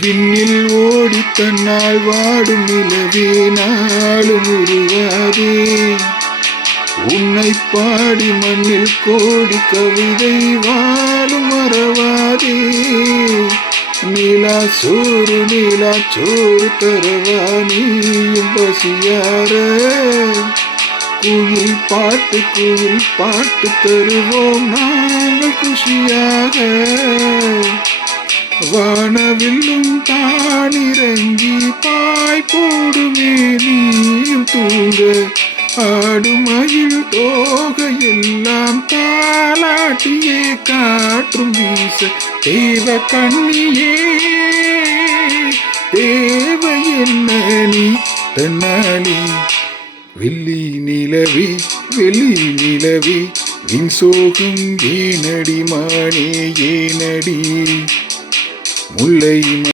விண்ணில் ஓடி தன்னால் வாடும் நிலவே நாளும் உருவாதே. உன்னை பாடி மண்ணில் கோடி கவிதை வாழும் மறவாதே. நீலா சோறு தரவா நீயும் பசியார. குயில் பாட்டு தருவோம் நாங்கள் குஷியாக. வானவில்லும் தானிறங்கி பாய் போடுமே நீயும் தூங்க. ஆடும் மயில் தோகையெல்லாம் தாலாட்டியே காற்றும் வீச. தேவ கண்ணியே தேவை என்ன நீ தன்னாலே. வெள்ளி நிலவே வின் சோகம் ஏனடி மானே ஏனடி. முல்லை